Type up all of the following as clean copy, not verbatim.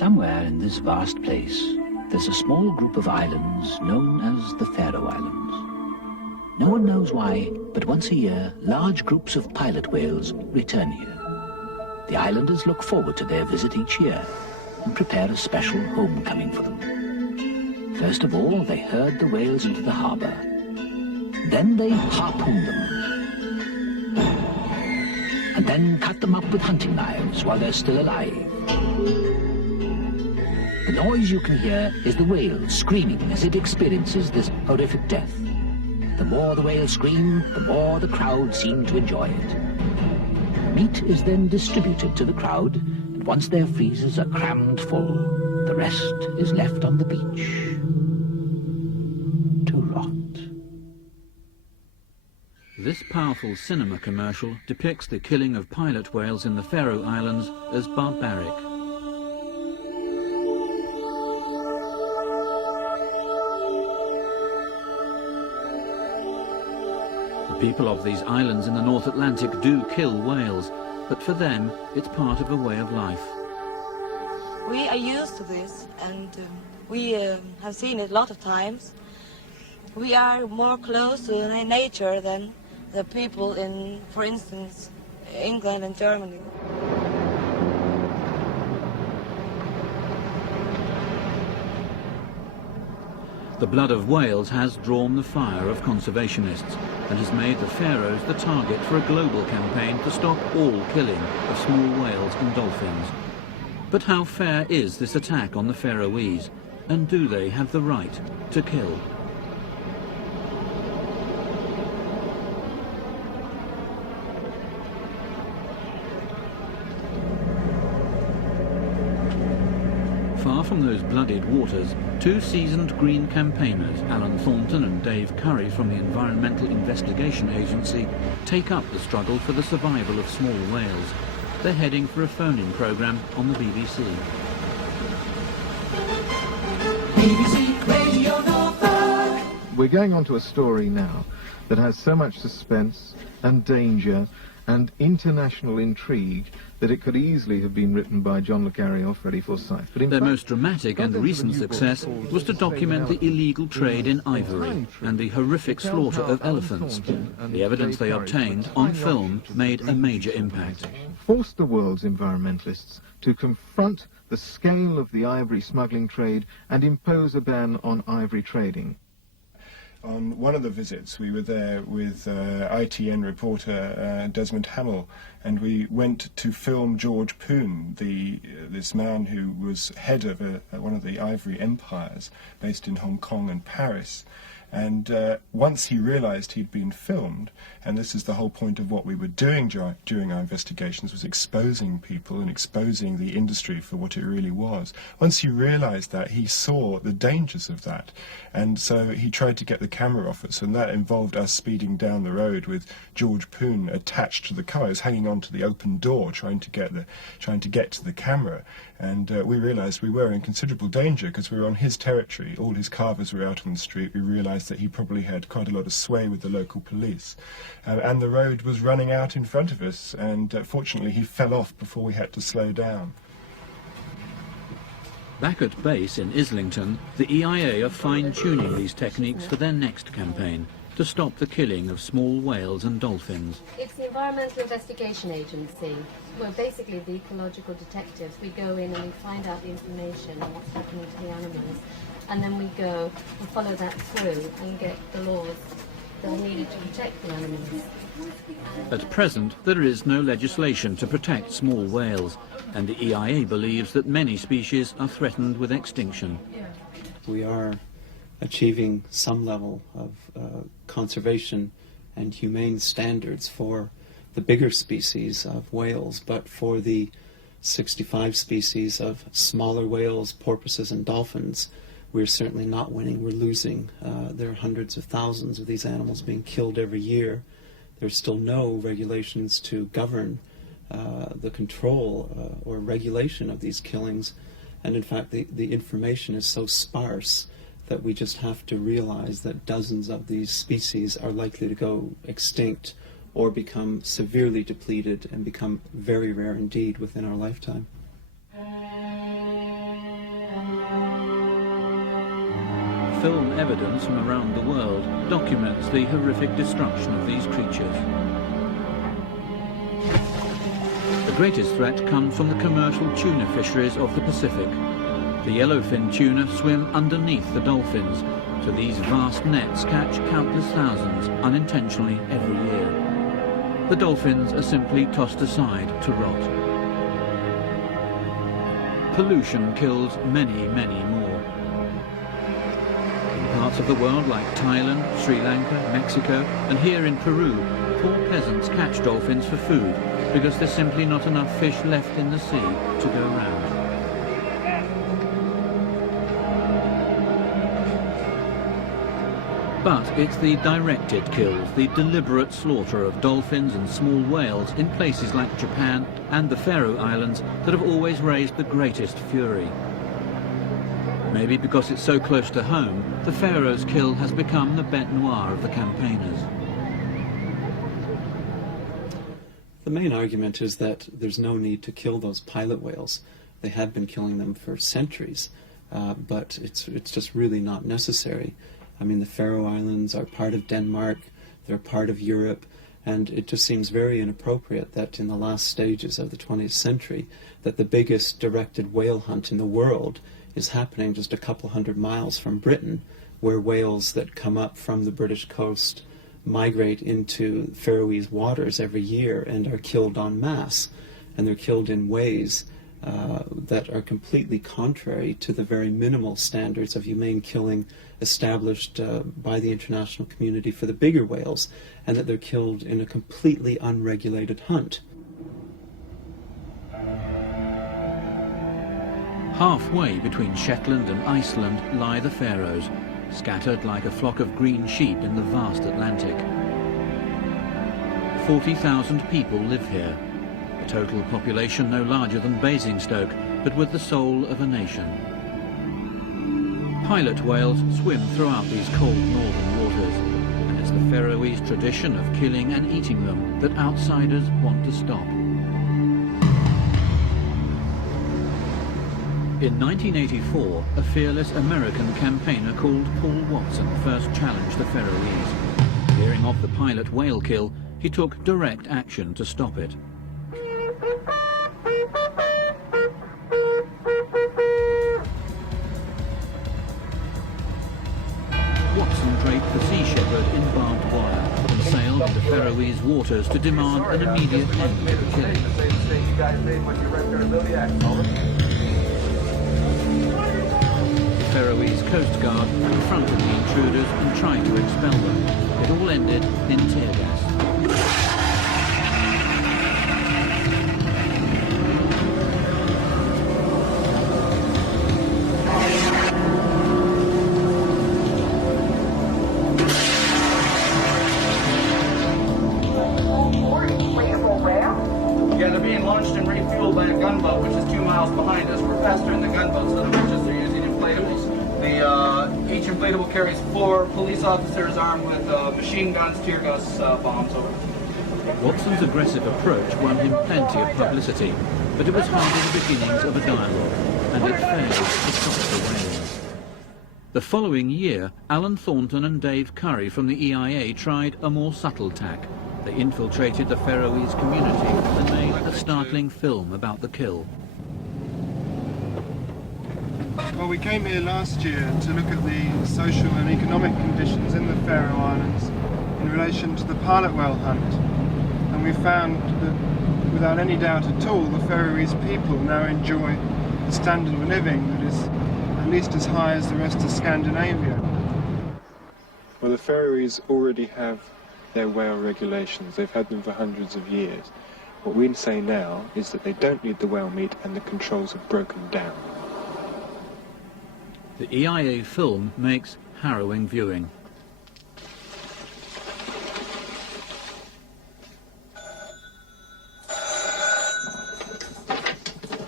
Somewhere in this vast place, there's a small group of islands known as the Faroe Islands. No one knows why, but once a year, large groups of pilot whales return here. The islanders look forward to their visit each year and prepare a special homecoming for them. First of all, they herd the whales into the harbor. Then they harpoon them. And then cut them up with hunting knives while they're still alive. The noise you can hear is the whale screaming as it experiences this horrific death. The more the whales scream, the more the crowd seem to enjoy it. Meat is then distributed to the crowd, and once their freezers are crammed full, the rest is left on the beach to rot. This powerful cinema commercial depicts the killing of pilot whales in the Faroe Islands as barbaric. The people of these islands in the North Atlantic do kill whales, but for them it's part of a way of life. We are used to this, and we have seen it a lot of times. We are more close to nature than the people in, for instance, England and Germany. The blood of whales has drawn the fire of conservationists and has made the Faroes the target for a global campaign to stop all killing of small whales and dolphins. But how fair is this attack on the Faroese, and do they have the right to kill? Far from those bloodied waters, two seasoned Green campaigners, Alan Thornton and Dave Curry from the Environmental Investigation Agency, take up the struggle for the survival of small whales. They're heading for a phone-in programme on the BBC. BBC Radio Norfolk. We're going on to a story now that has so much suspense and danger and international intrigue that it could easily have been written by John le Carré or Freddie Forsyth. But their most dramatic and recent success was to document the illegal trade in ivory and the horrific slaughter of elephants. The evidence they obtained on film made a major impact. Forced the world's environmentalists to confront the scale of the ivory smuggling trade and impose a ban on ivory trading. On one of the visits, we were there with ITN reporter Desmond Hamill, and we went to film George Poon, this man who was head of one of the ivory empires based in Hong Kong and Paris. And once he realized he'd been filmed, and this is the whole point of what we were doing during our investigations, was exposing people and exposing the industry for what it really was. Once he realized that, he saw the dangers of that, and so he tried to get the camera off us, and that involved us speeding down the road with George Poon attached to the car. He was hanging on to the open door, trying to get to the camera. And we realized we were in considerable danger because we were on his territory. All his carvers were out on the street. We realized that he probably had quite a lot of sway with the local police. And the road was running out in front of us, and fortunately he fell off before we had to slow down. Back at base in Islington, the EIA are fine-tuning these techniques for their next campaign to stop the killing of small whales and dolphins. It's the Environmental Investigation Agency. We're basically the ecological detectives. We go in and we find out the information on what's happening to the animals, and then we go and follow that through and get the laws that are needed to protect the animals. At present, there is no legislation to protect small whales, and the EIA believes that many species are threatened with extinction. We are achieving some level of conservation and humane standards for the bigger species of whales, but for the 65 species of smaller whales, porpoises and dolphins, we're certainly not winning, we're losing. There are hundreds of thousands of these animals being killed every year. There's still no regulations to govern the control or regulation of these killings, and in fact the information is so sparse that we just have to realize that dozens of these species are likely to go extinct or become severely depleted and become very rare indeed within our lifetime. film evidence from around the world documents the horrific destruction of these creatures. The greatest threat comes from the commercial tuna fisheries of the Pacific. The yellowfin tuna swim underneath the dolphins, so these vast nets catch countless thousands unintentionally every year. The dolphins are simply tossed aside to rot. Pollution kills many, many more. In parts of the world like Thailand, Sri Lanka, Mexico, and here in Peru, poor peasants catch dolphins for food because there's simply not enough fish left in the sea to go round. But it's the directed kills, the deliberate slaughter of dolphins and small whales in places like Japan and the Faroe Islands that have always raised the greatest fury. Maybe because it's so close to home, the Faroes kill has become the bête noire of the campaigners. The main argument is that there's no need to kill those pilot whales. They have been killing them for centuries, but it's just really not necessary. I mean, the Faroe Islands are part of Denmark, they're part of Europe, and it just seems very inappropriate that in the last stages of the 20th century that the biggest directed whale hunt in the world is happening just a couple hundred miles from Britain, where whales that come up from the British coast migrate into Faroese waters every year and are killed en masse, and they're killed in ways that are completely contrary to the very minimal standards of humane killing established by the international community for the bigger whales, and that they're killed in a completely unregulated hunt. Halfway between Shetland and Iceland lie the Faroes, scattered like a flock of green sheep in the vast Atlantic. 40,000 people live here, a total population no larger than Basingstoke, but with the soul of a nation. Pilot whales swim throughout these cold northern waters, and it's the Faroese tradition of killing and eating them that outsiders want to stop. In 1984, a fearless American campaigner called Paul Watson first challenged the Faroese. Hearing of the pilot whale kill, he took direct action to stop it. Watson draped the Sea Shepherd in barbed wire and sailed into Faroese waters to demand an immediate end to the killing. The Faroese Coast Guard confronted the intruders and tried to expel them. It all ended in tear gas. Yeah, they're being launched and refueled by a gunboat, which is 2 miles behind us. We're faster in the gunboat, so the British are using inflatables. Each inflatable carries 4 police officers armed with machine guns, tear gas bombs. Over. Watson's aggressive approach won him plenty of publicity, but it was hardly the beginnings of a dialogue, and it failed to stop the whales. The following year, Alan Thornton and Dave Curry from the EIA tried a more subtle tack. They infiltrated the Faroese community and made a startling film about the kill. Well, we came here last year to look at the social and economic conditions in the Faroe Islands in relation to the pilot whale hunt. And we found that, without any doubt at all, the Faroese people now enjoy a standard of living that is at least as high as the rest of Scandinavia. Well, the Faroese already have their whale regulations. They've had them for hundreds of years. What we say now is that they don't need the whale meat and the controls have broken down. The EIA film makes harrowing viewing.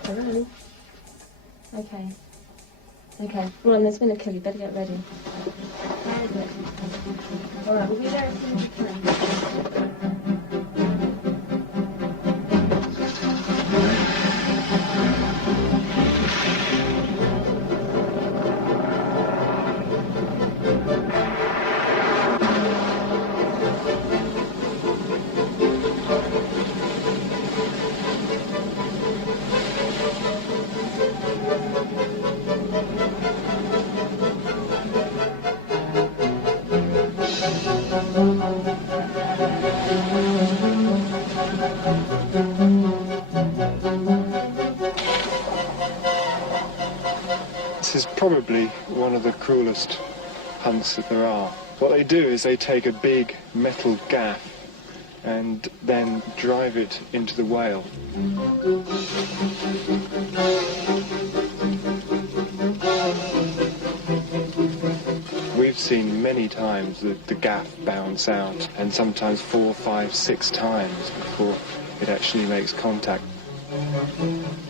Hello. Okay. Okay. Ron, there's been a kill. You better get ready. Where is it? All right. We'll be there as soon as we can. This is probably one of the cruelest hunts that there are. What they do is they take a big metal gaff and then drive it into the whale. We've seen many times the gaff bounce out, and sometimes 4, 5, 6 times before it actually makes contact.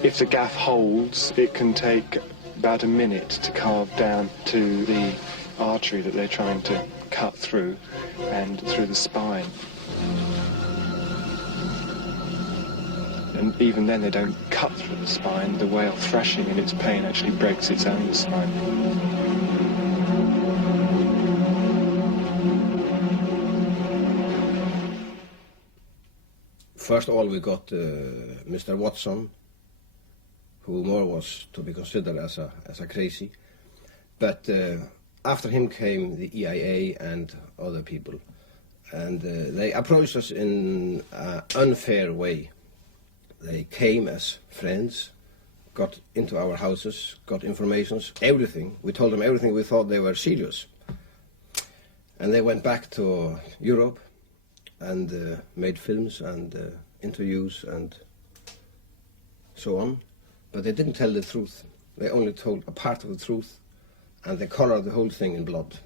If the gaff holds, it can take about a minute to carve down to the artery that they're trying to cut through and through the spine. And even then they don't cut through the spine. The whale thrashing in its pain actually breaks its own spine. First of all, we got Mr. Watson, who more was to be considered as a crazy. But after him came the EIA and other people. And they approached us in an unfair way. They came as friends, got into our houses, got informations, everything. We told them everything. We thought they were serious. And they went back to Europe and made films and interviews and so on. But they didn't tell the truth. They only told a part of the truth, and they colored the whole thing in blood.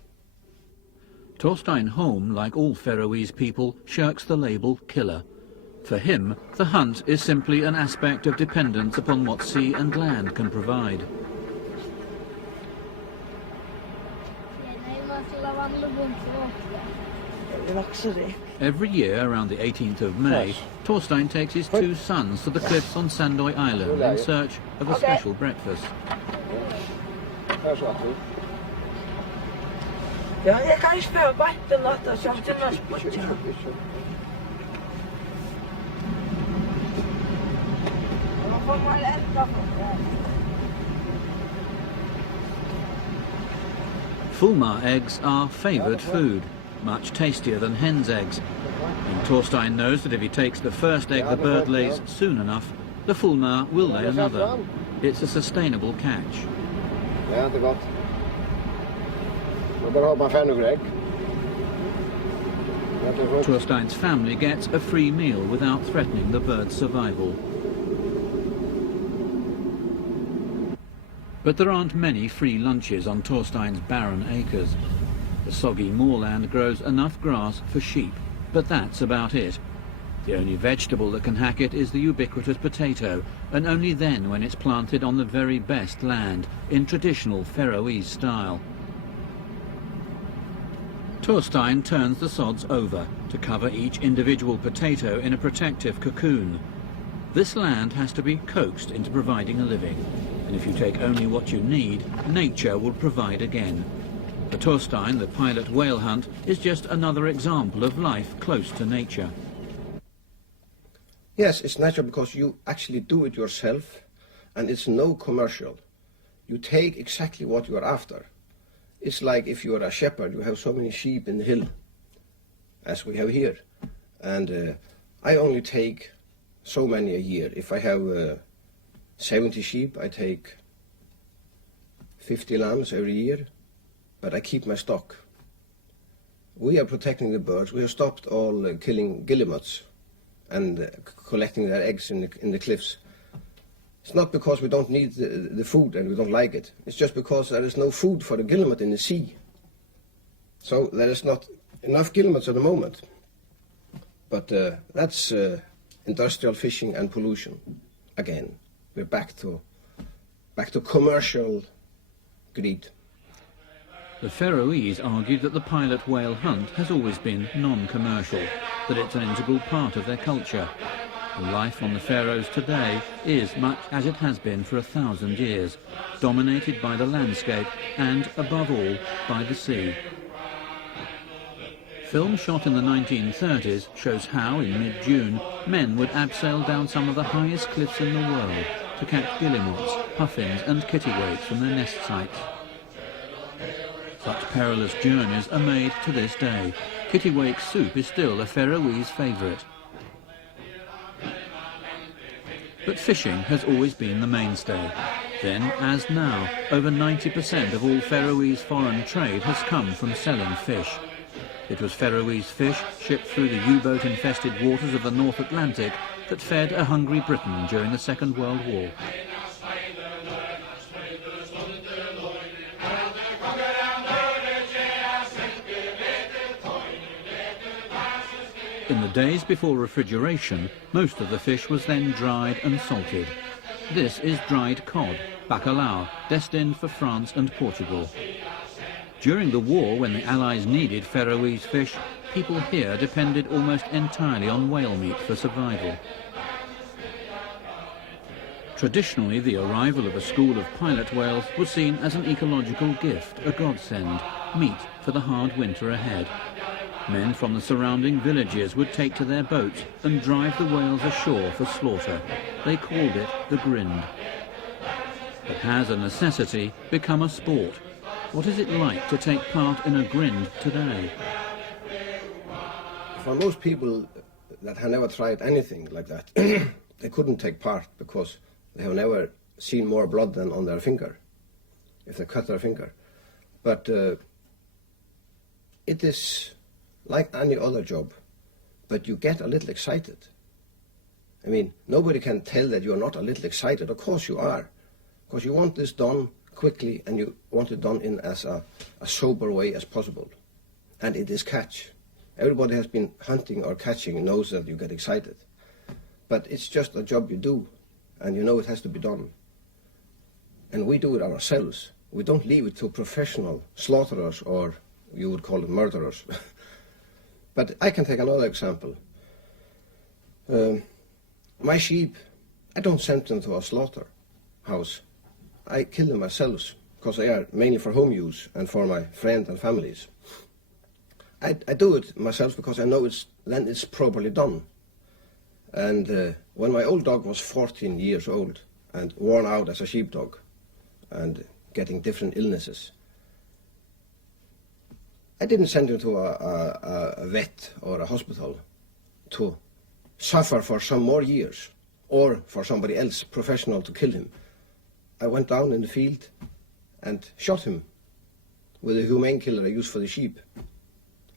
Torstein Holm, like all Faroese people, shirks the label killer. For him, the hunt is simply an aspect of dependence upon what sea and land can provide. Every year, around the 18th of May, Torstein takes his 2 sons to the cliffs on Sandoy Island in search of a special breakfast. Fulmar eggs are favoured food, much tastier than hen's eggs. And Torstein knows that if he takes the first egg the bird lays soon enough, the Fulmar will lay another. It's a sustainable catch. Torstein's family gets a free meal without threatening the bird's survival. But there aren't many free lunches on Torstein's barren acres. The soggy moorland grows enough grass for sheep, but that's about it. The only vegetable that can hack it is the ubiquitous potato, and only then when it's planted on the very best land, in traditional Faroese style. Torstein turns the sods over to cover each individual potato in a protective cocoon. This land has to be coaxed into providing a living, and if you take only what you need, nature will provide again. For Torstein, the pilot whale hunt is just another example of life close to nature. Yes, it's natural because you actually do it yourself, and it's no commercial. You take exactly what you are after. It's like if you are a shepherd, you have so many sheep in the hill, as we have here. And I only take so many a year. If I have 70 sheep, I take 50 lambs every year, but I keep my stock. We are protecting the birds. We have stopped all killing guillemots and collecting their eggs in the cliffs. It's not because we don't need the food and we don't like it. It's just because there is no food for the guillemot in the sea. So there is not enough guillemots at the moment. But that's industrial fishing and pollution. Again, we're back to commercial greed. The Faroese argued that the pilot whale hunt has always been non-commercial, that it's an integral part of their culture. And life on the Faroes today is much as it has been for 1,000 years, dominated by the landscape and, above all, by the sea. Film shot in the 1930s shows how, in mid-June, men would abseil down some of the highest cliffs in the world to catch guillemots, puffins and kittiwakes from their nest sites. Such perilous journeys are made to this day. Kittiwake soup is still a Faroese favourite. But fishing has always been the mainstay. Then, as now, over 90% of all Faroese foreign trade has come from selling fish. It was Faroese fish shipped through the U-boat-infested waters of the North Atlantic that fed a hungry Britain during the Second World War. In the days before refrigeration, most of the fish was then dried and salted. This is dried cod, bacalhau, destined for France and Portugal. During the war, when the Allies needed Faroese fish, people here depended almost entirely on whale meat for survival. Traditionally, the arrival of a school of pilot whales was seen as an ecological gift, a godsend, meat for the hard winter ahead. Men from the surrounding villages would take to their boats and drive the whales ashore for slaughter. They called it the grind. It has a necessity become a sport. What is it like to take part in a grind today? For most people that have never tried anything like that, they couldn't take part because they have never seen more blood than on their finger, if they cut their finger. But it is like any other job, but you get a little excited. I mean, nobody can tell that you're not a little excited. Of course you are, because you want this done quickly and you want it done in as a sober way as possible. And it is catch. Everybody has been hunting or catching and knows that you get excited. But it's just a job you do, and you know it has to be done. And we do it ourselves. We don't leave it to professional slaughterers, or you would call them murderers. But I can take another example. My sheep, I don't send them to a slaughter house. I kill them myself, because they are mainly for home use and for my friends and families. I do it myself because I know then it's properly done. And when my old dog was 14 years old and worn out as a sheepdog and getting different illnesses, I didn't send him to a vet or a hospital to suffer for some more years or for somebody else, professional, to kill him. I went down in the field and shot him with a humane killer I use for the sheep,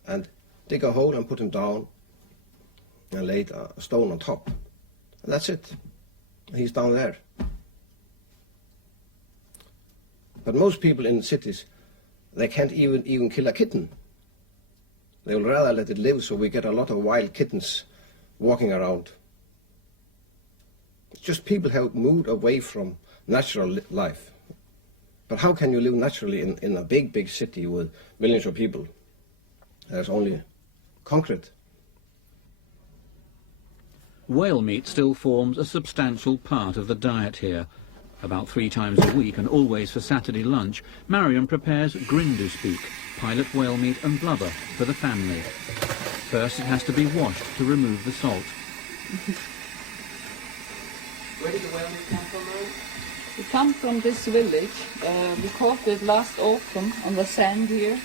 and dig a hole and put him down and laid a stone on top. And that's it. He's down there. But most people in the cities, they can't even kill a kitten. They will rather let it live, so we get a lot of wild kittens walking around. It's just people have moved away from natural life. But how can you live naturally in a big city with millions of people? There's only concrete. Whale meat still forms a substantial part of the diet here. About 3 times a week and always for Saturday lunch, Marion prepares grinduspeak, pilot whale meat and blubber for the family. First it has to be washed to remove the salt. Where did the whale meat come from, Marion? It comes from this village. We caught it last autumn on the sand here.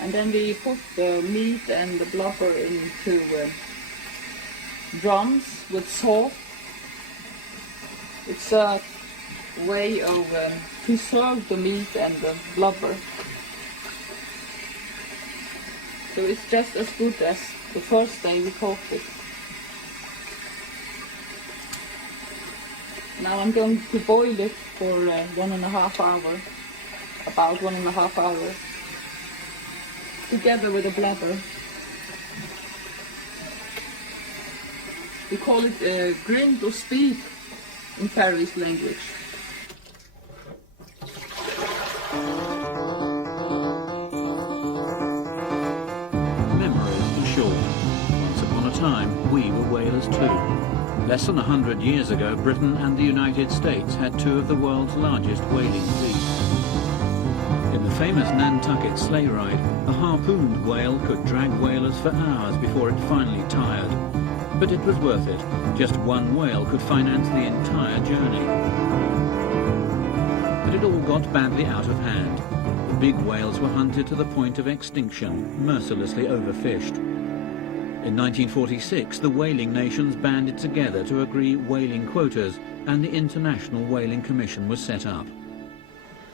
And then we put the meat and the blubber into drums with salt. It's a way of preserve the meat and the blubber. So it's just as good as the first day we caught it. Now I'm going to boil it for 1.5 hours, about 1.5 hours, together with the blubber. We call it grinduspeak in Faroese language. Memories for sure. Once upon a time, we were whalers too. Less than 100 years ago, Britain and the United States had 2 of the world's largest whaling fleets. In the famous Nantucket sleigh ride, a harpooned whale could drag whalers for hours before it finally tired. But it was worth it. Just one whale could finance the entire journey. But it all got badly out of hand. The big whales were hunted to the point of extinction, mercilessly overfished. In 1946, the whaling nations banded together to agree whaling quotas, and the International Whaling Commission was set up.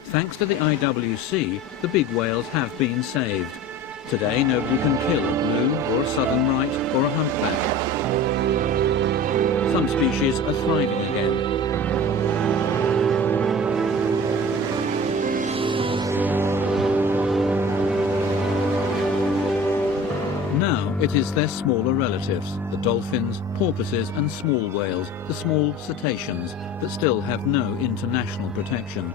Thanks to the IWC, the big whales have been saved. Today, nobody can kill a blue, or a southern right, or a humpback. Some species are thriving again. Now it is their smaller relatives, the dolphins, porpoises and small whales, the small cetaceans, that still have no international protection.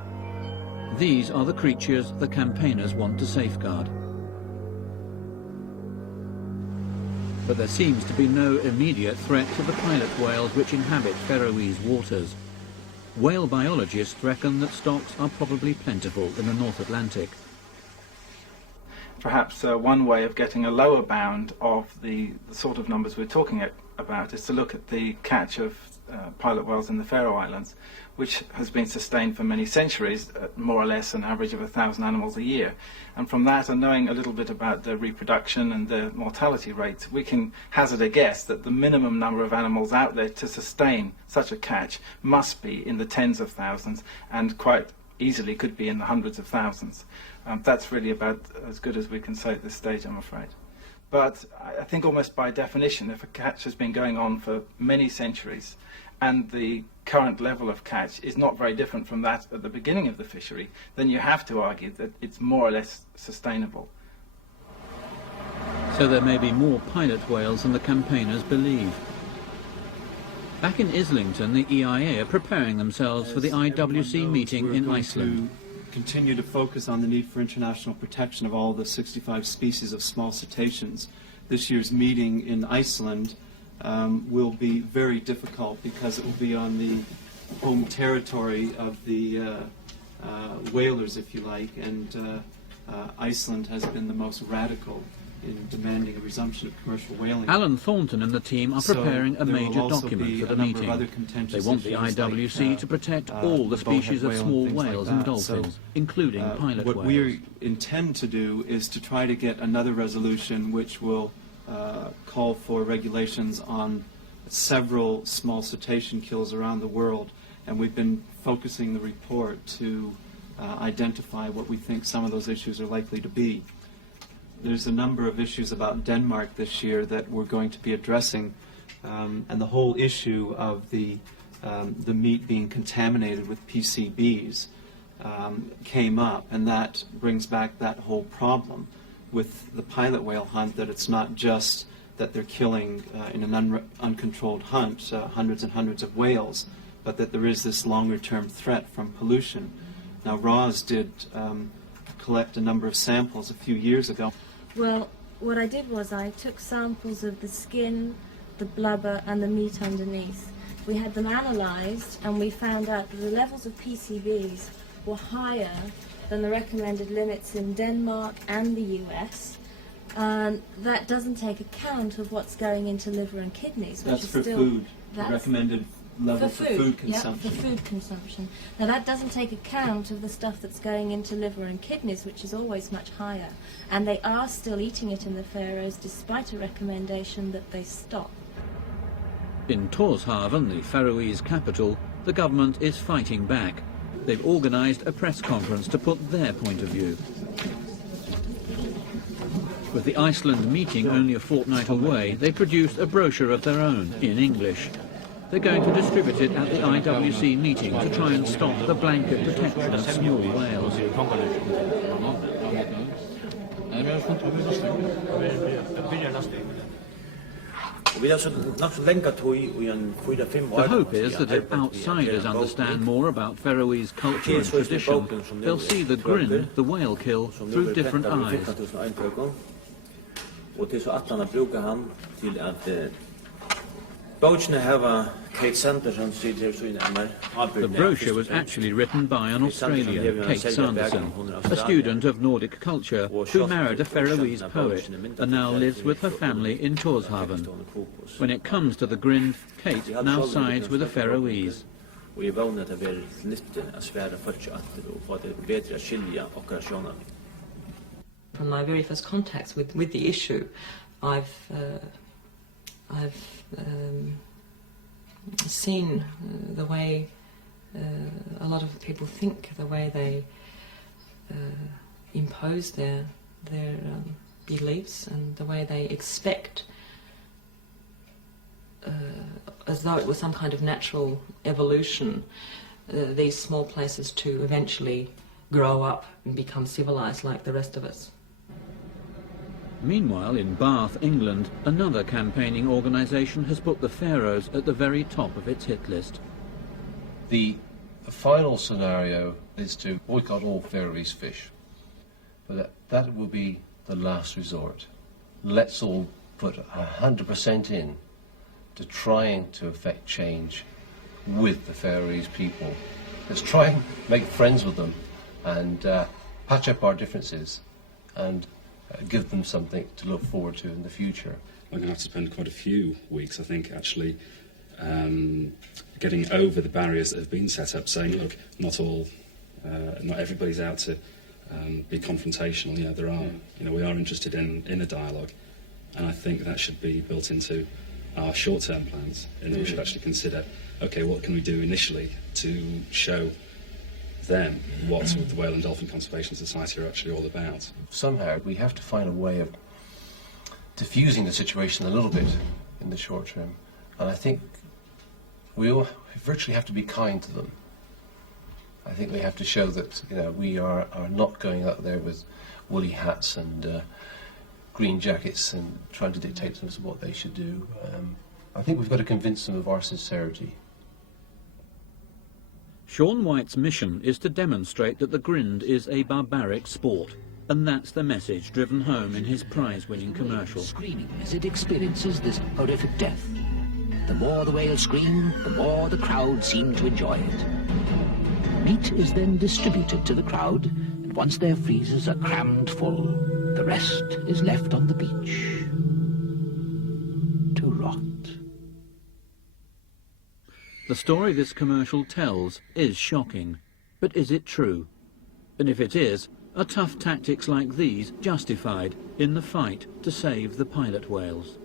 These are the creatures the campaigners want to safeguard. But there seems to be no immediate threat to the pilot whales which inhabit Faroese waters. Whale biologists reckon that stocks are probably plentiful in the North Atlantic. Perhaps one way of getting a lower bound of the sort of numbers we're talking about is to look at the catch of pilot whales in the Faroe Islands, which has been sustained for many centuries at more or less an average of 1,000 animals a year. And from that, and knowing a little bit about the reproduction and the mortality rates, we can hazard a guess that the minimum number of animals out there to sustain such a catch must be in the tens of thousands, and quite easily could be in the hundreds of thousands. That's really about as good as we can say at this stage, I'm afraid. But I think almost by definition, if a catch has been going on for many centuries and the current level of catch is not very different from that at the beginning of the fishery, then you have to argue that it's more or less sustainable. So there may be more pilot whales than the campaigners believe. Back in Islington, the EIA are preparing themselves for the IWC meeting in Iceland. Continue to focus on the need for international protection of all the 65 species of small cetaceans. This year's meeting in Iceland will be very difficult because it will be on the home territory of the whalers, if you like, and Iceland has been the most radical in demanding a resumption of commercial whaling. Alan Thornton and the team are preparing a major document for the meeting. They want the IWC to protect all the species of small whales and dolphins, including pilot whales. What we intend to do is to try to get another resolution which will call for regulations on several small cetacean kills around the world, and we've been focusing the report to identify what we think some of those issues are likely to be. There's a number of issues about Denmark this year that we're going to be addressing, and the whole issue of the meat being contaminated with PCBs came up, and that brings back that whole problem with the pilot whale hunt, that it's not just that they're killing in an uncontrolled hunt hundreds and hundreds of whales, but that there is this longer-term threat from pollution. Now, Roz did collect a number of samples a few years ago. Well, what I did was I took samples of the skin, the blubber and the meat underneath. We had them analysed and we found out that the levels of PCBs were higher than the recommended limits in Denmark and the US. And that doesn't take account of what's going into liver and kidneys, which That's is for still food, the recommended level for food consumption. Yeah, for food consumption. Now that doesn't take account of the stuff that's going into liver and kidneys, which is always much higher. And they are still eating it in the Faroes, despite a recommendation that they stop. In Tórshavn, the Faroese capital, the government is fighting back. They've organised a press conference to put their point of view. With the Iceland meeting only a fortnight away, they produced a brochure of their own, in English. They're going to distribute it at the IWC meeting to try and stop the blanket protection of small whales. The hope is that if outsiders understand more about Faroese culture and tradition, they'll see the grin, the whale kill, through different eyes. The brochure was actually written by an Australian, Kate Sanderson, a student of Nordic culture who married a Faroese poet and now lives with her family in Tórshavn. When it comes to the grin, Kate now sides with the Faroese. From my very first contacts with the issue, I've I've seen the way a lot of people think, the way they impose their beliefs, and the way they expect, as though it was some kind of natural evolution, these small places to eventually grow up and become civilized like the rest of us. Meanwhile, in Bath, England, another campaigning organisation has put the Faroes at the very top of its hit list. The final scenario is to boycott all Faroese fish, but that will be the last resort. Let's all put 100% in to trying to affect change with the Faroese people. Let's try and make friends with them and patch up our differences and give them something to look forward to in the future. I'm going to have to spend quite a few weeks, I think, actually getting over the barriers that have been set up, saying, look, not everybody's out to be confrontational. You know, there are, we are interested in a dialogue, and I think that should be built into our short-term plans, and we should actually consider, okay, what can we do initially to show them what the Whale and Dolphin Conservation Society are actually all about. Somehow we have to find a way of diffusing the situation a little bit in the short term, and I think we all virtually have to be kind to them. I think we have to show that we are not going out there with woolly hats and green jackets and trying to dictate to them what they should do. I think we've got to convince them of our sincerity. Sean White's mission is to demonstrate that the grind is a barbaric sport, and that's the message driven home in his prize-winning commercial. Screaming as it experiences this horrific death. The more the whale scream, the more the crowd seem to enjoy it. Meat is then distributed to the crowd, and once their freezers are crammed full, the rest is left on the beach to rot. The story this commercial tells is shocking, but is it true? And if it is, are tough tactics like these justified in the fight to save the pilot whales?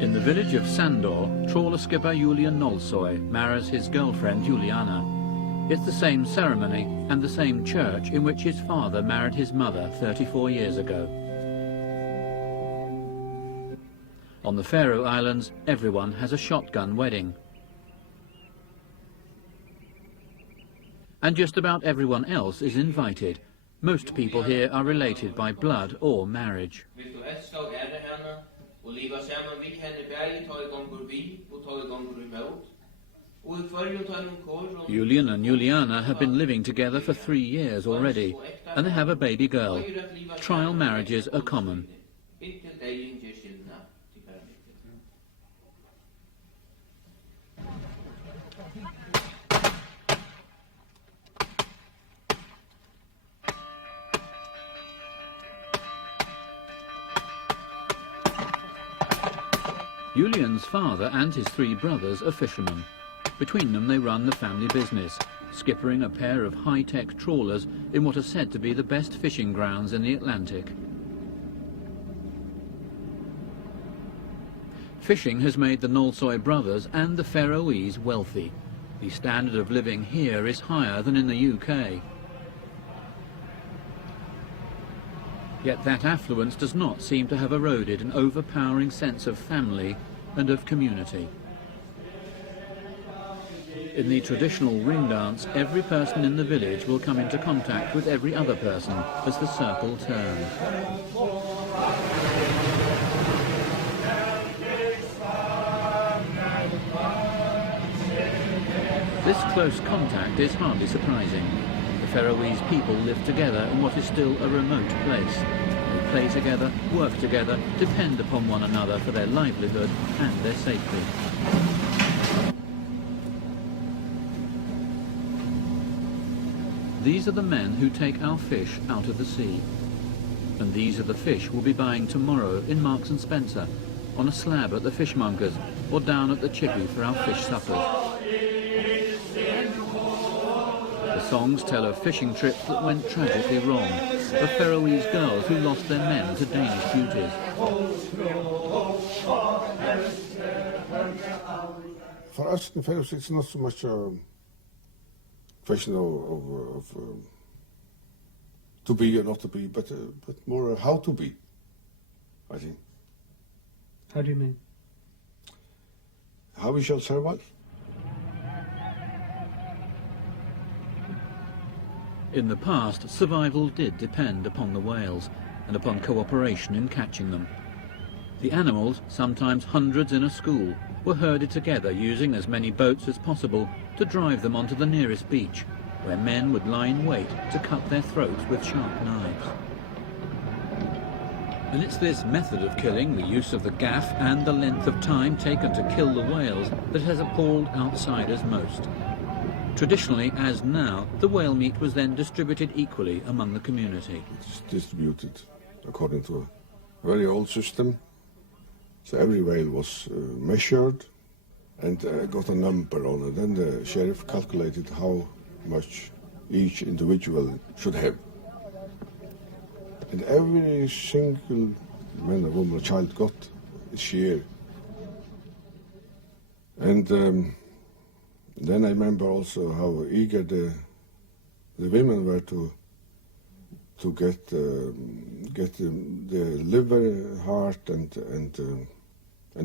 In the village of Sandor, trawler skipper Julian Nolsoy marries his girlfriend Juliana. It's the same ceremony and the same church in which his father married his mother 34 years ago. On the Faroe Islands, everyone has a shotgun wedding. And just about everyone else is invited. Most people here are related by blood or marriage. Julian and Juliana have been living together for 3 years already, and they have a baby girl. Trial marriages are common. Julian's father and his 3 brothers are fishermen. Between them they run the family business, skippering a pair of high-tech trawlers in what are said to be the best fishing grounds in the Atlantic. Fishing has made the Nolsoy brothers and the Faroese wealthy. The standard of living here is higher than in the UK. Yet that affluence does not seem to have eroded an overpowering sense of family and of community. In the traditional ring dance, every person in the village will come into contact with every other person as the circle turns. This close contact is hardly surprising. The Faroese people live together in what is still a remote place. They play together, work together, depend upon one another for their livelihood and their safety. These are the men who take our fish out of the sea. And these are the fish we'll be buying tomorrow in Marks and Spencer, on a slab at the fishmonger's, or down at the chippy for our fish suppers. The songs tell of fishing trips that went tragically wrong, of Faroese girls who lost their men to Danish beauties. For us in Faroes, it's not so much a question of to be or not to be, but more how to be, I think. How do you mean? How we shall survive. In the past, survival did depend upon the whales and upon cooperation in catching them. The animals, sometimes hundreds in a school, were herded together using as many boats as possible to drive them onto the nearest beach, where men would lie in wait to cut their throats with sharp knives. And it's this method of killing, the use of the gaff and the length of time taken to kill the whales, that has appalled outsiders most. Traditionally, as now, the whale meat was then distributed equally among the community. It's distributed according to a very old system. So every whale was measured and got a number on it. Then the sheriff calculated how much each individual should have. And every single man, or woman, or child got a share. And then I remember also how eager the women were to get the liver, heart, and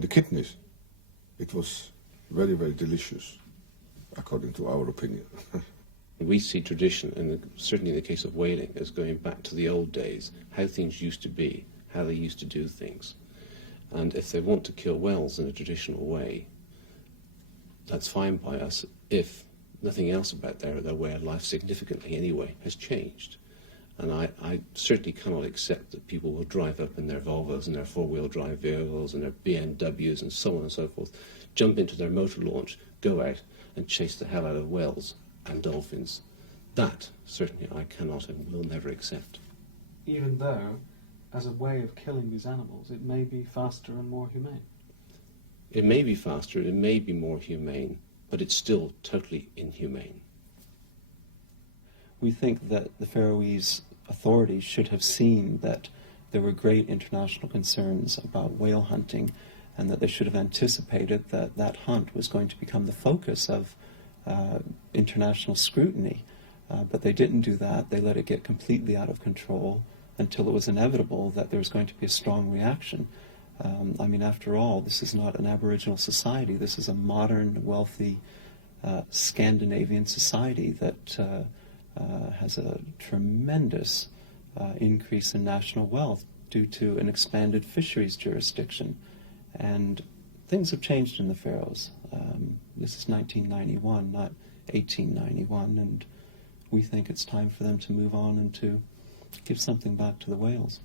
the kidneys. It was very, very delicious, according to our opinion. We see tradition, and certainly in the case of whaling, as going back to the old days, how things used to be, how they used to do things. And if they want to kill whales in a traditional way, that's fine by us if nothing else about their way of life significantly anyway has changed. And I certainly cannot accept that people will drive up in their Volvos and their four-wheel drive vehicles and their BMWs and so on and so forth, jump into their motor launch, go out and chase the hell out of whales and dolphins. That certainly I cannot and will never accept. Even though, as a way of killing these animals, it may be faster and more humane. It may be faster, it may be more humane, but it's still totally inhumane. We think that the Faroese authorities should have seen that there were great international concerns about whale hunting, and that they should have anticipated that that hunt was going to become the focus of international scrutiny. But they didn't do that. They let it get completely out of control until it was inevitable that there was going to be a strong reaction. I mean, after all, this is not an Aboriginal society. This is a modern, wealthy Scandinavian society that has a tremendous increase in national wealth due to an expanded fisheries jurisdiction. And things have changed in the Faroes. This is 1991, not 1891, and we think it's time for them to move on and to give something back to the whales.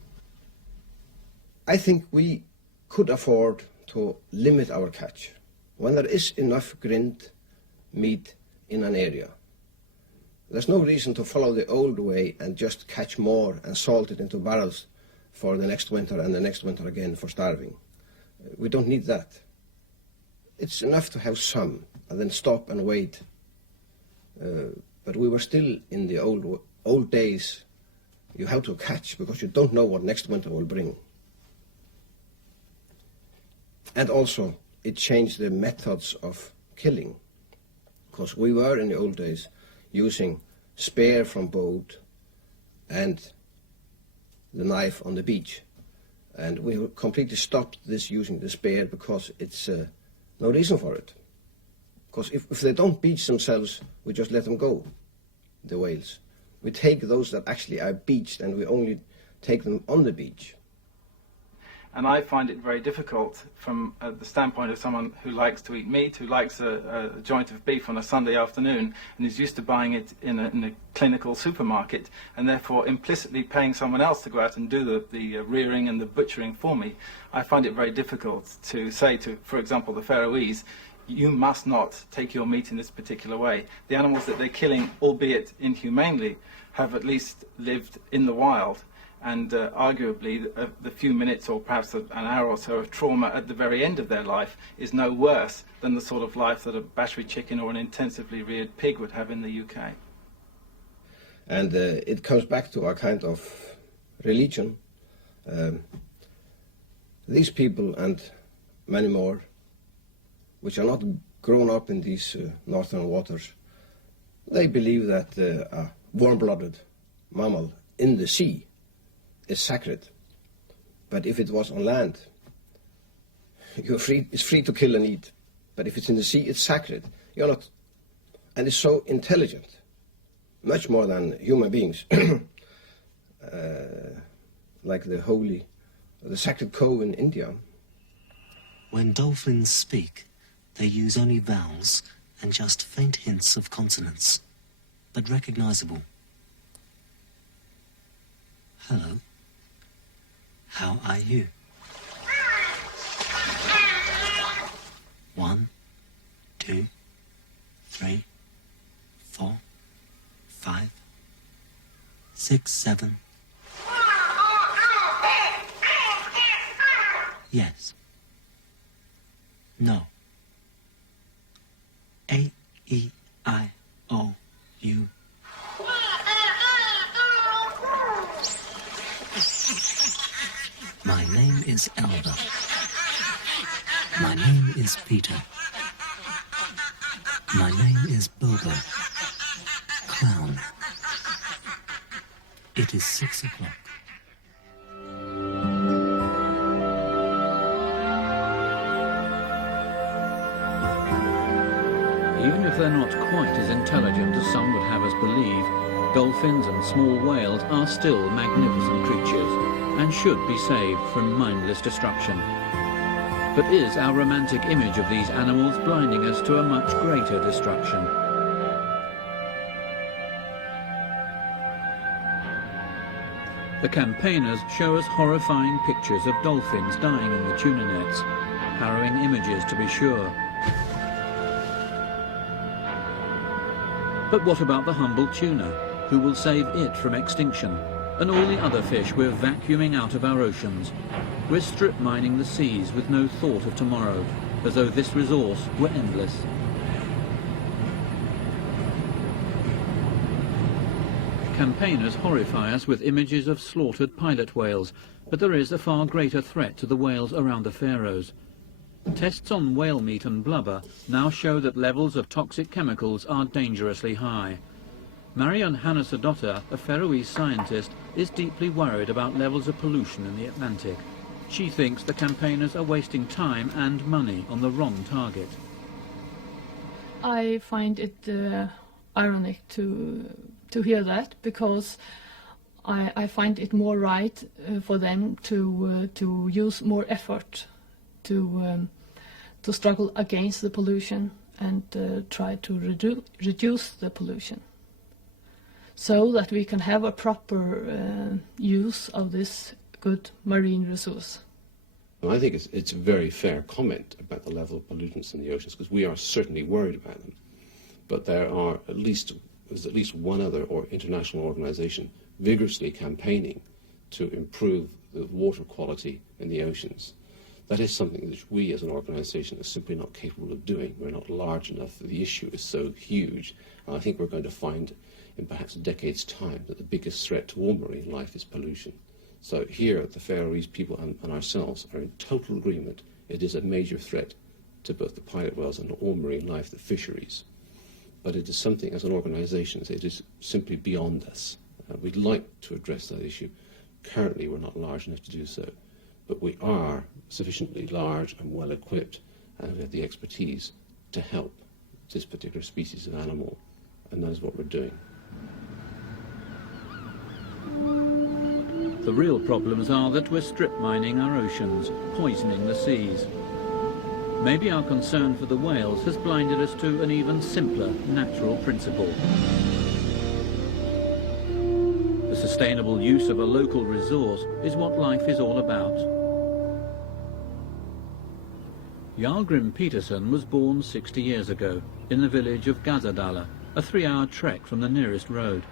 I think we could afford to limit our catch. When there is enough grind meat in an area, there's no reason to follow the old way and just catch more and salt it into barrels for the next winter and the next winter again for starving. We don't need that. It's enough to have some and then stop and wait. But we were still in the old days. You have to catch because you don't know what next winter will bring. And also, it changed the methods of killing. Because we were in the old days using spear from boat and the knife on the beach. And we completely stopped this using the spear because it's no reason for it. Because if they don't beach themselves, we just let them go, the whales. We take those that actually are beached and we only take them on the beach. And I find it very difficult from the standpoint of someone who likes to eat meat, who likes a joint of beef on a Sunday afternoon and is used to buying it in a clinical supermarket and therefore implicitly paying someone else to go out and do the rearing and the butchering for me. I find it very difficult to say to, for example, the Faroese, you must not take your meat in this particular way. The animals that they're killing, albeit inhumanely, have at least lived in the wild. And arguably the few minutes or perhaps an hour or so of trauma at the very end of their life is no worse than the sort of life that a battery chicken or an intensively reared pig would have in the UK. And it comes back to a kind of religion. These people and many more, which are not grown up in these northern waters, they believe that a warm-blooded mammal in the sea is sacred, but if it was on land, it's free to kill and eat. But if it's in the sea, it's sacred. You're not, and it's so intelligent, much more than human beings, like the sacred cow in India. When dolphins speak, they use only vowels and just faint hints of consonants, but recognizable. Hello. How are you? 1, 2, 3, 4, 5, 6, 7. Yes. No. A, E, I, O, U. My name is Elder. My name is Peter. My name is Bobo. Clown. It is 6 o'clock. Even if they're not quite as intelligent as some would have us believe, dolphins and small whales are still magnificent creatures and should be saved from mindless destruction. But is our romantic image of these animals blinding us to a much greater destruction? The campaigners show us horrifying pictures of dolphins dying in the tuna nets. Harrowing images, to be sure. But what about the humble tuna? Who will save it from extinction? And all the other fish we're vacuuming out of our oceans. We're strip mining the seas with no thought of tomorrow, as though this resource were endless. Campaigners horrify us with images of slaughtered pilot whales, but there is a far greater threat to the whales around the Faroes. Tests on whale meat and blubber now show that levels of toxic chemicals are dangerously high. Marion Hannesadottir, a Faroese scientist, is deeply worried about levels of pollution in the Atlantic. She thinks the campaigners are wasting time and money on the wrong target. I find it ironic to hear that, because I find it more right for them to use more effort to struggle against the pollution and try to reduce the pollution, so that we can have a proper use of this good marine resource. I think it's a very fair comment about the level of pollutants in the oceans, because we are certainly worried about them. But there's at least one other international organisation vigorously campaigning to improve the water quality in the oceans. That is something that we as an organisation are simply not capable of doing. We're not large enough. The issue is so huge. And I think we're going to find in perhaps a decade's time that the biggest threat to all marine life is pollution. So here, the Faroese people and ourselves are in total agreement. It is a major threat to both the pilot whales and all marine life, the fisheries. But it is something, as an organisation, it is simply beyond us. We'd like to address that issue. Currently, we're not large enough to do so. But we are sufficiently large and well equipped, and we have the expertise to help this particular species of animal, and that is what we're doing. The real problems are that we're strip mining our oceans, poisoning the seas. Maybe our concern for the whales has blinded us to an even simpler natural principle. The sustainable use of a local resource is what life is all about. Jarlgrim Petersen was born 60 years ago in the village of Gazadala, a 3-hour trek from the nearest road.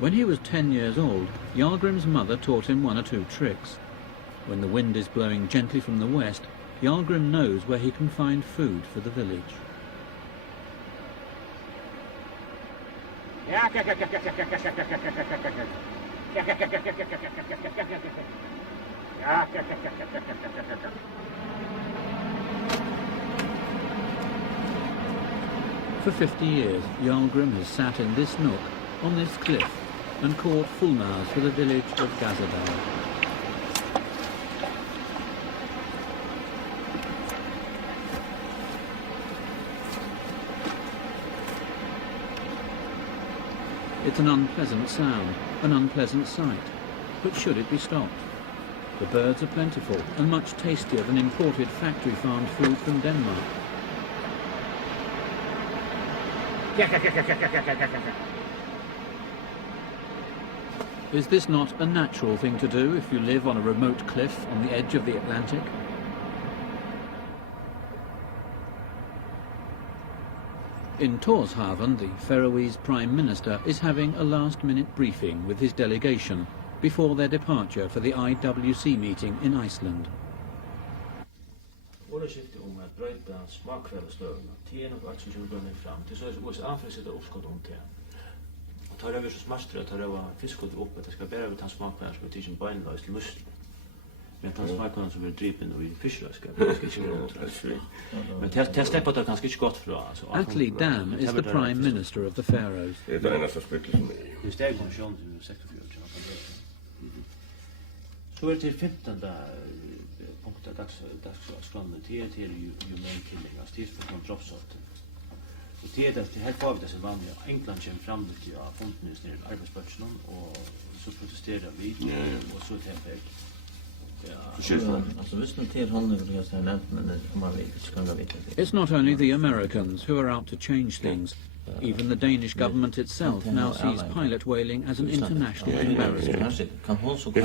When he was 10 years old, Jarlgrim's mother taught him 1 or 2 tricks. When the wind is blowing gently from the west, Jarlgrim knows where he can find food for the village. For 50 years, Jarlgrim has sat in this nook, on this cliff, and caught fulmars for the village of Gazadal. It's an unpleasant sound, an unpleasant sight, but should it be stopped? The birds are plentiful and much tastier than imported factory-farmed food from Denmark. Is this not a natural thing to do if you live on a remote cliff on the edge of the Atlantic? In Tórshavn, the Faroese Prime Minister is having a last-minute briefing with his delegation before their departure for the IWC meeting in Iceland. Årskiftet att bryta smakvärdesstörna, tiden och allt som kommer börja fram. Det så är USA anfäster uppskott om det. Och tar över så smastra tar över fiskot upp att det ska bära ut hans smakvärden som till sin beinlös till muslim. Men hans smakvärden som vill drippen och i fiskläska. Men det släpper det ganska gott för alltså. Atli Dam is the Prime Minister of the Faroes. Det är en suspicion. Det är konvention som 64 år. Så är det till 15 dagsskronen till human killing, alltså till från droppsorten. Och det är helt på det som vanliga England kommer fram till fondministern i arbetsbörsen och så protesterar vi och så tänker It's not only the Americans who are out to change things. Even the Danish government itself now sees pilot whaling as an international embarrassment. Alltså det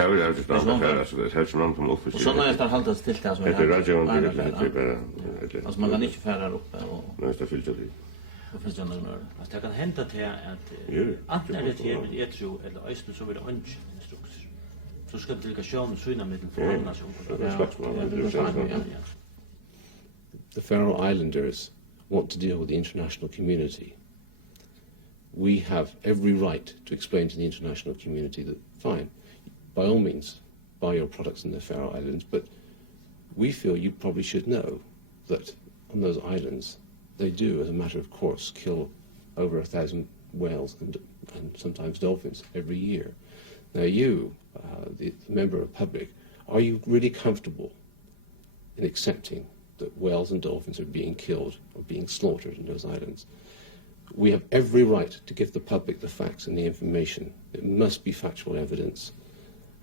är ju standard så det helst någon som officiellt. Så när jag hålls till det så är det radio alltså man kan inte färra upp och nästa filter det. Och finns det någon mer? Alltså det kan hända till att antingen det här med etro eller östen så vill det inte instruktioner. Så ska delegationen syna med den förhandla som The Faroe Islanders want to deal with the international community. We have every right to explain to the international community that, fine, by all means, buy your products in the Faroe Islands, but we feel you probably should know that on those islands, they do, as a matter of course, kill over 1,000 whales and sometimes dolphins every year. Now you, the member of the public, are you really comfortable in accepting that whales and dolphins are being killed or being slaughtered in those islands? We have every right to give the public the facts and the information. It must be factual evidence.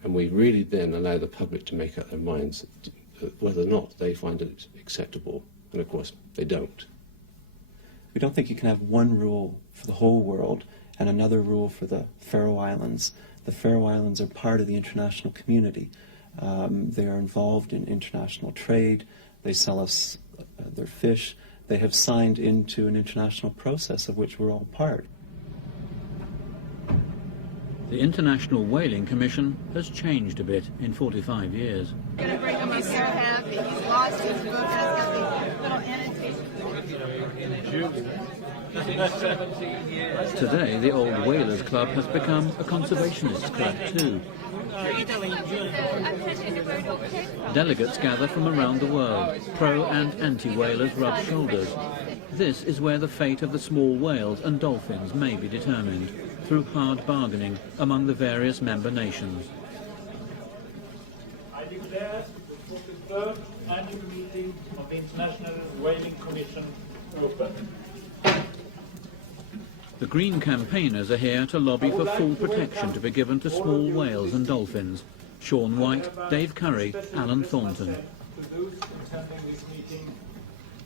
And we really then allow the public to make up their minds whether or not they find it acceptable. And of course, they don't. We don't think you can have one rule for the whole world and another rule for the Faroe Islands. The Faroe Islands are part of the international community. They are involved in international trade. They sell us their fish. They have signed into an international process of which we're all part. The International Whaling Commission has changed a bit in 45 years. He's so happy. He's lost his book. It's got the little annotation. Today, the Old Whalers Club has become a conservationist club too. Delegates gather from around the world. Pro and anti-whalers rub shoulders. This is where the fate of the small whales and dolphins may be determined, through hard bargaining among the various member nations. I declare the 43rd annual meeting of the International Whaling Commission open. The Green campaigners are here to lobby for full protection to be given to small whales and dolphins. Sean White, Dave Curry, Alan Thornton.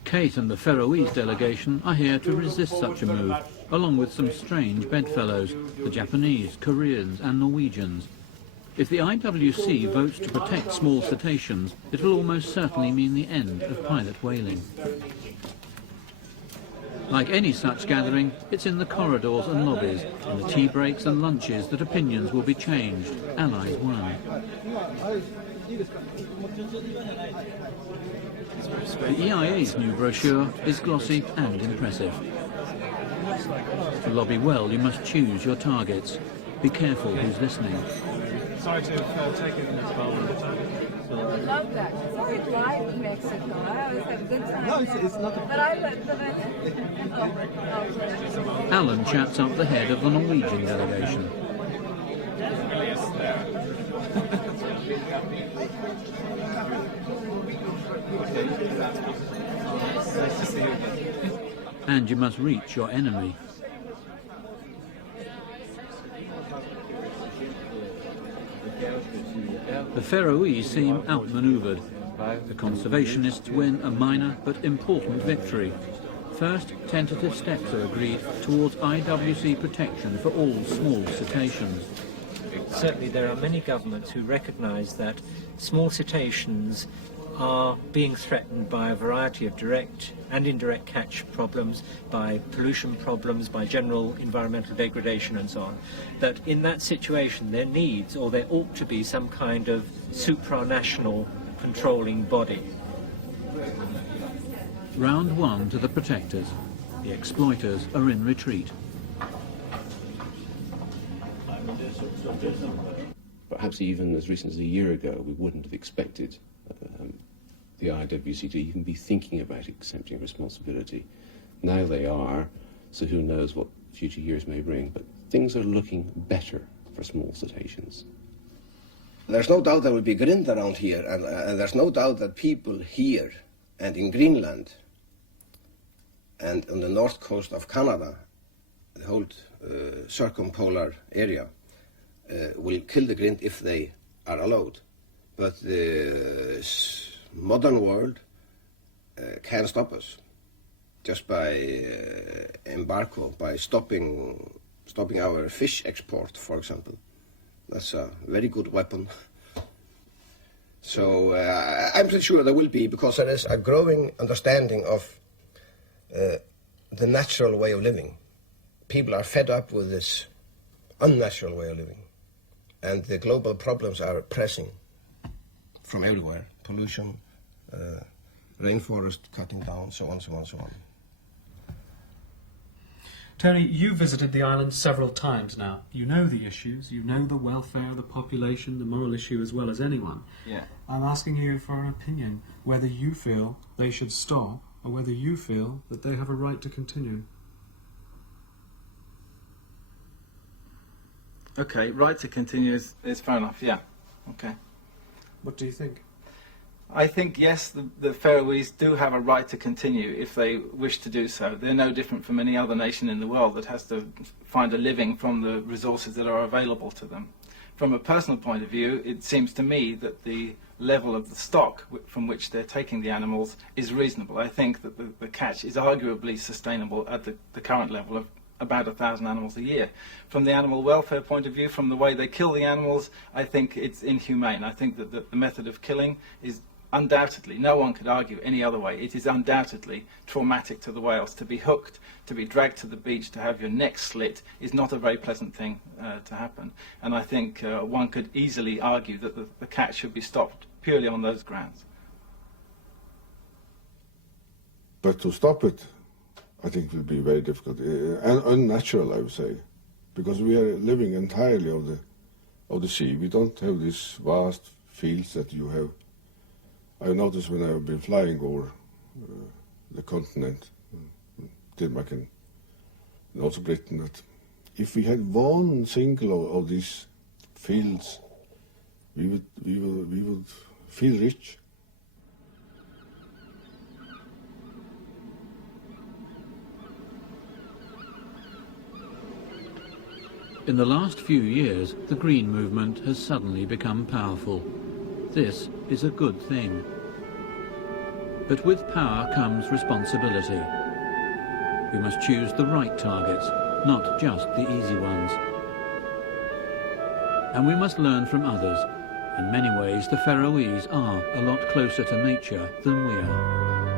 Kate and the Faroese delegation are here to resist such a move, along with some strange bedfellows, the Japanese, Koreans and Norwegians. If the IWC votes to protect small cetaceans, it will almost certainly mean the end of pilot whaling. Like any such gathering, it's in the corridors and lobbies, in the tea breaks and lunches that opinions will be changed, allies won. The EIA's new brochure is glossy and impressive. To lobby well, you must choose your targets. Be careful who's listening. Sorry to have taken this I love that. It's always live in Mexico. I always have a good time. No, it's not a... But I love the... Alan chats up the head of the Norwegian delegation. Nice to see you. And you must reach your enemy. The Faroese seem outmanoeuvred. The conservationists win a minor but important victory. First, tentative steps are agreed towards IWC protection for all small cetaceans. Certainly there are many governments who recognise that small cetaceans are being threatened by a variety of direct and indirect catch problems, by pollution problems, by general environmental degradation and so on, that in that situation there needs, or there ought to be, some kind of supranational controlling body. Round one to the protectors. The exploiters are in retreat. Perhaps even as recent as a year ago, we wouldn't have expected the IWC to even be thinking about accepting responsibility. Now they are, so who knows what future years may bring, but things are looking better for small cetaceans. There's no doubt there will be grind around here, and there's no doubt that people here and in Greenland and on the north coast of Canada, the whole circumpolar area, will kill the grind if they are allowed. But the modern world can stop us just by embargo, by stopping our fish export, for example. That's a very good weapon. So I'm pretty sure there will be, because there is a growing understanding of the natural way of living. People are fed up with this unnatural way of living, and the global problems are pressing from everywhere. Pollution, rainforest cutting down, so on, so on, so on. Tony, you visited the island several times now. You know the issues, you know the welfare of the population, the moral issue as well as anyone. Yeah. I'm asking you for an opinion, whether you feel they should stop or whether you feel that they have a right to continue. Okay, right to continue is fair enough, yeah. Okay. What do you think? I think, yes, the Faroese do have a right to continue if they wish to do so. They're no different from any other nation in the world that has to find a living from the resources that are available to them. From a personal point of view, it seems to me that the level of the stock from which they're taking the animals is reasonable. I think that the catch is arguably sustainable at the current level of about 1,000 animals a year. From the animal welfare point of view, from the way they kill the animals, I think it's inhumane. I think that the method of killing is undoubtedly, no one could argue any other way, it is undoubtedly traumatic to the whales. To be hooked, to be dragged to the beach, to have your neck slit is not a very pleasant thing to happen. And I think one could easily argue that the catch should be stopped purely on those grounds. But to stop it, I think will be very difficult and unnatural, I would say, because we are living entirely of the sea. We don't have these vast fields that you have. I noticed when I've been flying over the continent, Denmark and also Britain, that if we had one single of these fields, we would feel rich. In the last few years, the green movement has suddenly become powerful. This is a good thing. But with power comes responsibility. We must choose the right targets, not just the easy ones. And we must learn from others. In many ways, the Faroese are a lot closer to nature than we are.